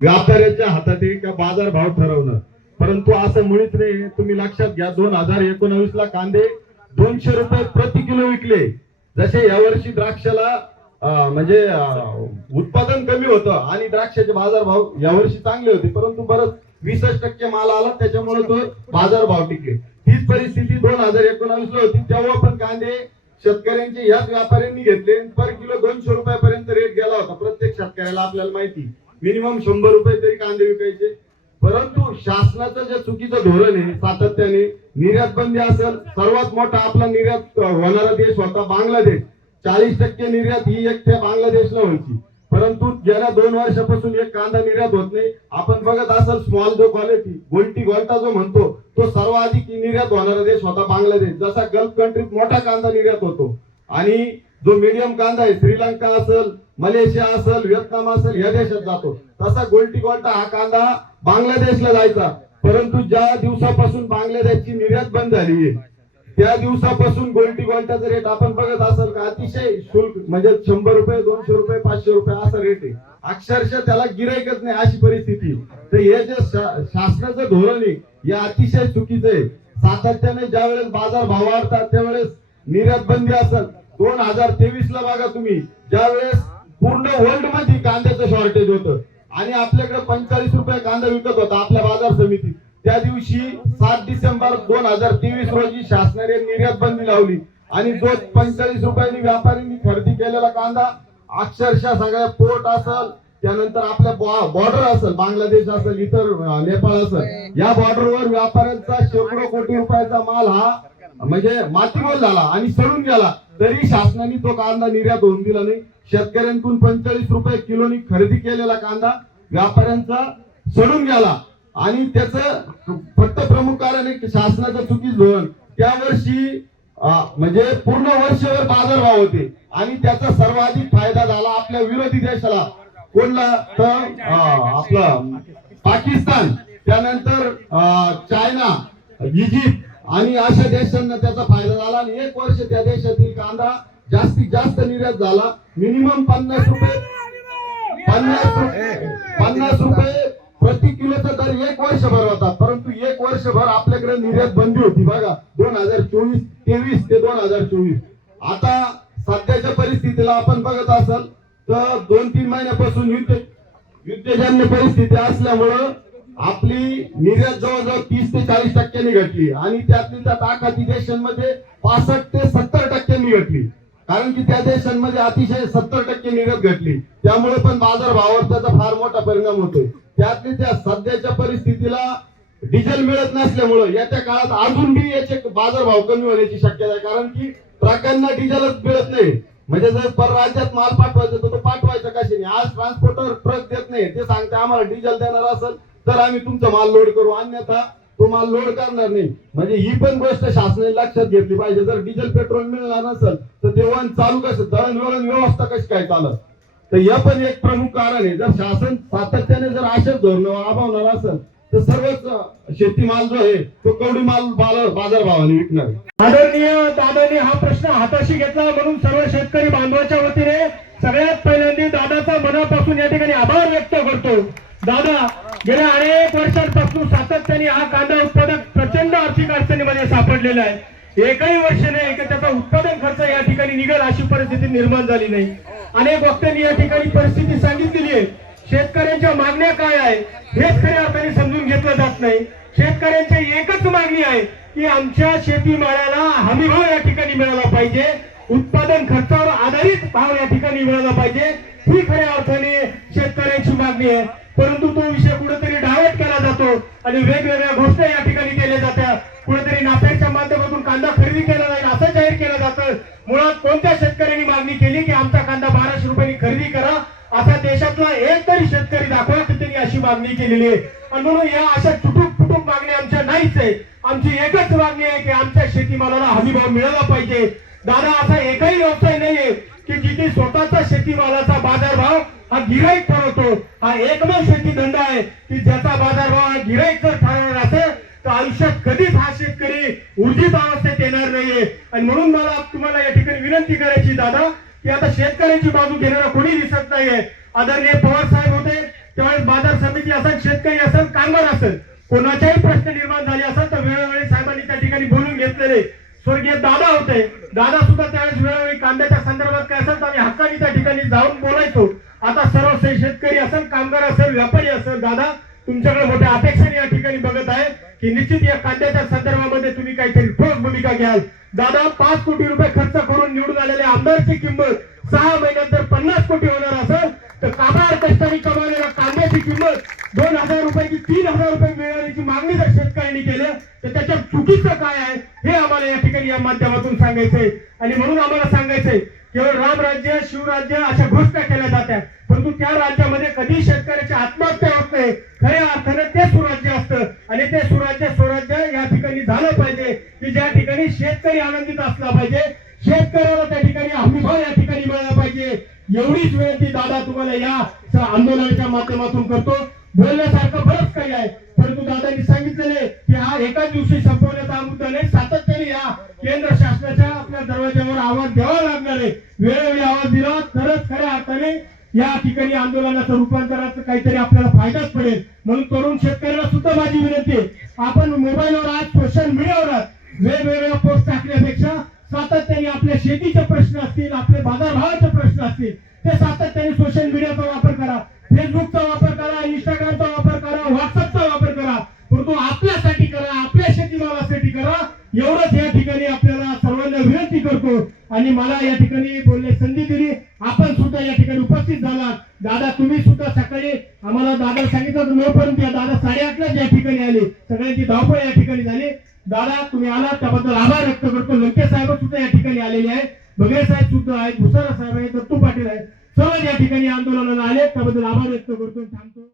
व्यापाऱ्याच्या हातात आहे का बाजार भाव ठरवणं, परंतु असं मुळीच नाही. तुम्ही लक्षात घ्या, 2019 ला कांदे 200 रुपये प्रति किलो विकले. जसे यावर्षी द्राक्षाला म्हणजे उत्पादन कमी होतं आणि द्राक्षाचे बाजार भाव यावर्षी चांगले होते, परंतु बरंच 20% माल आला, त्याच्यामुळे तो बाजार भाव टिकले. हीच परिस्थिती 2019 ला होती. तेव्हा पण कांदे शेतकऱ्यांचे याच व्यापाऱ्यांनी घेतले. पर किलो 200 रुपयापर्यंत रेट गेला होता. प्रत्येक शेतकऱ्याला आपल्याला माहिती, मिनिमम 100 रुपये तरी कांदे विकायचे. परंतु शासनाचं जे चुकीचं धोरण आहे सातत्याने, निर्यात बंदी असेल, सर्वात मोठा आपला निर्यात होणारा देश होता बांगलादेश. 40% निर्यात ही एक त्या बांगलादेशला व्हायची, परंतु गेल्या 2 वर्षापासून एक कांदा निर्यात होत नाही. आपण बघत असाल, स्मॉल जो क्वालिटी गोल्टी गोल्टा जो म्हणतो, तो सर्वाधिक निर्यात होणारा देश होता बांगलादेश. जसा गल्फ कंट्रीत मोठा कांदा निर्यात होतो आणि जो मीडियम कांदा आहे श्रीलंका असेल, मलेशिया असेल, व्हिएतनाम असेल, या देशात जातो, तसा गोल्टी गोल्टा हा कांदा बांगलादेशला जायचा. परंतु ज्या दिवसापासून बांगलादेशची निर्यात बंद झाली त्या दिवसापासून गोल्टी गोल्टाचा रेट आपण बघत असाल का अतिशय शुल्क, म्हणजे 100 रुपये, 200 रुपये, 500 रुपये असा रेट आहे. अक्षरशः त्याला गिराईकच नाही अशी परिस्थिती. तर हे जे शासनाचं धोरण आहे हे अतिशय चुकीचं आहे. सातत्याने ज्या वेळेस बाजार भाव वाढतात त्यावेळेस निर्यात बंदी असेल. 2023 ला बघा तुम्ही, ज्या वेळेस पूर्ण वर्ल्ड मध्ये कांद्याचं शॉर्टेज होतं आणि आपल्याकडे 45 रुपये कांदा विकत होता आपल्या बाजार समितीत, त्या दिवशी 7 डिसेंबर 2023 रोजी शासनाने निर्यात बंदी लावली आणि जो 45 रुपयांनी व्यापाऱ्यांनी खरेदी केलेला कांदा अक्षरशः सगळ्या पोर्ट असेल, त्यानंतर आपल्या बॉर्डर असेल, बांगलादेश असेल, इतर नेपाळ असेल, या बॉर्डरवर व्यापाऱ्यांचा शेकडो कोटी रुपयाचा माल हा म्हणजे मातीमोल झाला आणि सडून गेला. तरी शासनाने तो कांदा निर्यात होऊन दिला नाही. शेतकऱ्यांकडून 45 रुपये किलोनी खरेदी केलेला कांदा व्यापाऱ्यांचा सडून गेला आणि त्याचं फक्त प्रमुख कारण आहे शासनाचं चुकीचं धोरण. त्या वर्षी म्हणजे पूर्ण वर्षभर बाजार भाव होते आणि त्याचा सर्वाधिक फायदा झाला आपल्या विरोधी देशाला. कोणला? तर आपलं पाकिस्तान, त्यानंतर चायना, इजिप्त आणि अशा देशांना त्याचा फायदा झाला आणि 1 वर्ष त्या देशातील कांदा जास्तीत जास्त निर्यात झाला. मिनिमम 50 रुपये प्रति किलोचा दर 1 वर्षभर होता, परंतु 1 वर्षभर आपल्याकडे निर्यात बंदी होती बघा 2023 ते 2024. आता सध्याच्या परिस्थितीला आपण बघत असाल तर 2-3 महिन्यापासून युद्धजन्य परिस्थिती असल्यामुळं आपली निर्यात जवळजवळ 30 ते 40% घटली आणि त्यातली त्यात आखाती देशांमध्ये 65 ते 70% घटली. कारण की त्या देशांमध्ये अतिशय 70% निर्यात घटली, त्यामुळे पण बाजार भावावर त्याचा फार मोठा परिणाम होतोय. त्यातली त्या सध्याच्या परिस्थितीला डिझेल मिळत नसल्यामुळे येत्या काळात अजून बी याचे बाजार भाव कमी होण्याची शक्यता आहे. कारण की ट्रकांना डिझेलच मिळत नाही, म्हणजे जर परराज्यात माल पाठवायचा तर तो पाठवायचा कशाने? आज ट्रान्सपोर्टर ट्रक देत नाही, ते सांगते आम्हाला डिझेल देणार असेल तर आम्ही तुमचा माल लोड करू, अन्यथा तो माल लोड करणार नाही. म्हणजे ही पण गोष्ट शासनाने लक्षात घेतली पाहिजे. जर डिझेल पेट्रोल मिळणार नसेल तर ते वाहन चालू कसं, दळणवळण व्यवस्था कशी काय चालत? तर हे पण एक प्रमुख कारण आहे. जर शासन सातत्याने जर असेच धोरण राबवणार असेल तर सर्वच शेतीमाल जो आहे तो कवडी माल बाजार भावाने विकणार. आदरणीय दादांनी हा प्रश्न हाताशी घेतला म्हणून सर्व शेतकरी बांधवाच्या वतीने सगळ्यात पहिल्यांदा दादाचा मनापासून या ठिकाणी आभार व्यक्त करतो. दादा गेल्या अनेक वर्षांपासून सातत्याने हा कांदा उत्पादक प्रचंड आर्थिक अडचणीमध्ये सापडलेला आहे. एकही वर्ष नाही की त्याचा उत्पादन खर्च या ठिकाणी निघेल अशी परिस्थिती निर्माण झाली नाही. अनेक वक्त्यांनी या ठिकाणी परिस्थिती सांगितलेली आहे. शेतकऱ्यांच्या मागण्या काय आहे हेच खऱ्या अर्थाने समजून घेतलं जात नाही. शेतकऱ्यांची एकच मागणी आहे की आमच्या शेतीमालाला हमीभाव या ठिकाणी मिळाला पाहिजे, उत्पादन खर्चावर आधारित भाव या ठिकाणी मिळाला पाहिजे, ही खऱ्या अर्थाने शेतकऱ्यांची मागणी आहे. परंतु तो विषय कुठेतरी डायव्हर्ट केला जातो आणि वेगवेगळ्या घोषणा या ठिकाणी केल्या जातात. कुठेतरी नाफेडच्या माध्यमातून कांदा खरेदी केला जाईल असं जाहीर केलं जातं. मुळात कोणत्या शेतकऱ्यांनी मागणी केली की आमचा कांदा 1200 रुपयांनी खरेदी करा, असा देशातला एक तरी शेतकरी दाखवा की त्यांनी अशी मागणी केलेली आहे. आणि म्हणून या अशा तुटूक मागण्या आमच्या नाही. नाहीच आहे. आमची एकच मागणी आहे की आमच्या शेतीमालाला हमीभाव मिळाला पाहिजे. दादा, असा एकही व्यवसाय नाहीये की जिथे स्वतःचा शेतीमालाचा बाजारभाव हा गिऱ्हाईक ठरवतो. हा एकमेव शेती धंदा आहे की ज्याचा बाजारभाव हा गिऱ्हाईक जर ठरवणार असेल तर आयुष्यात कधीच हा शेतकरी ऊर्जित अवस्थेत येणार नाहीये. आणि म्हणून मला तुम्हाला या ठिकाणी विनंती करायची दादा की आता शेतकऱ्यांची बाजू घेणारा कोणी दिसत नाहीये. आदरणीय पवार साहेब होते त्यावेळेस बाजार समिती असेल, शेतकरी असेल, कामगार असेल, कोणाचाही प्रश्न निर्माण झाले असेल तर वेळोवेळी साहेबांनी त्या ठिकाणी बोलून घेतलेले. स्वर्गीय दादा होते, दादा सुद्धा त्यावेळेस वेळोवेळी कांद्याच्या संदर्भात काय असेल तर आम्ही हक्काने त्या ठिकाणी जाऊन बोलायचो. आता सर्व शेतकरी असेल, कामगार असेल, व्यापारी असेल, दादा तुमच्याकडे मोठ्या अपेक्षेने या ठिकाणी बघत आहे की निश्चित या कांद्याच्या संदर्भामध्ये तुम्ही काहीतरी ठोस भूमिका घ्याल. दादा, 5 कोटी रुपये खर्च करून निवडून आलेल्या आमदारची किंमत 6 महिन्यात जर 50 कोटी होणार असेल तर काबाड कष्टाने कमावलेल्या कांद्याची किंमत 2,000 रुपये की 3,000 रुपये मिळवण्याची मागणी जर शेतकऱ्यांनी केली तर त्याच्यात चुकीचं काय आहे हे आम्हाला या ठिकाणी या माध्यमातून सांगायचंय. आणि म्हणून आम्हाला सांगायचंय केवळ रामराज्य, शिवराज्य अशा घोषणा केल्या जातात, परंतु त्या राज्यामध्ये कधी शेतकऱ्याची आत्महत्या होत नाही. खऱ्या अर्थाने ते सुराज्य असतं आणि ते स्वराज्य या ठिकाणी झालं पाहिजे की ज्या ठिकाणी शेतकरी आनंदित असला पाहिजे, शेतकऱ्याला त्या ठिकाणी हमीभाव या ठिकाणी मिळाला पाहिजे. एवढीच विनंती दादा तुम्हाला या आंदोलनाच्या माध्यमातून करतो. बोलण्यासारखं बरंच काही आहे, परंतु दादांनी सांगितलेले की हा एकाच दिवशी संपवण्याचा मुद्दा नाही. सातत्याने या केंद्र शासनाच्या आपल्या दरवाज्यावर आवाज द्यावा लागणार आहे. वेळोवेळी आवाज दिला तरच खऱ्या अर्थाने या ठिकाणी आंदोलनाचं रूपांतराचं काहीतरी आपल्याला फायदाच पडेल. म्हणून तरुण शेतकऱ्याला सुद्धा माझी विनंती आहे, आपण मोबाईलवर आज, सोशल मीडियावर आज वेगवेगळ्या पोस्ट टाकण्यापेक्षा सातत्याने आपल्या शेतीचे प्रश्न असतील, आपले बाजारभावाचे प्रश्न असतील, ते सातत्याने सोशल मीडियाचा वापर करा, फेसबुकचा वापर करा, इंस्टाग्रामचा वापर करा, व्हॉट्सअपचा वापर करा, परंतु आपल्यासाठी करा, आपल्या शेतीमालासाठी करा. एवढंच या ठिकाणी आपल्याला सर्वांना विनंती करतो. आणि मला या ठिकाणी बोलणे संधी दिली, आपण सुद्धा या ठिकाणी उपस्थित झाला. दादा, तुम्ही सुद्धा सकाळी आम्हाला दादा सांगितलं नोपर्यंत या दादा 8:30 या ठिकाणी आले, सगळ्यांची धावपळ या ठिकाणी झाली. दादा, तुम्ही आला त्याबद्दल आभार व्यक्त करतो. लंके साहेब सुद्धा या ठिकाणी आलेले आहेत, बघे साहेब सुद्धा आहेत, भुसारा साहेब आहेत, दत्तू पाटील आहेत, सर्व या ठिकाणी आंदोलनाला आले, त्याबद्दल आभार व्यक्त करतो. थांबतो.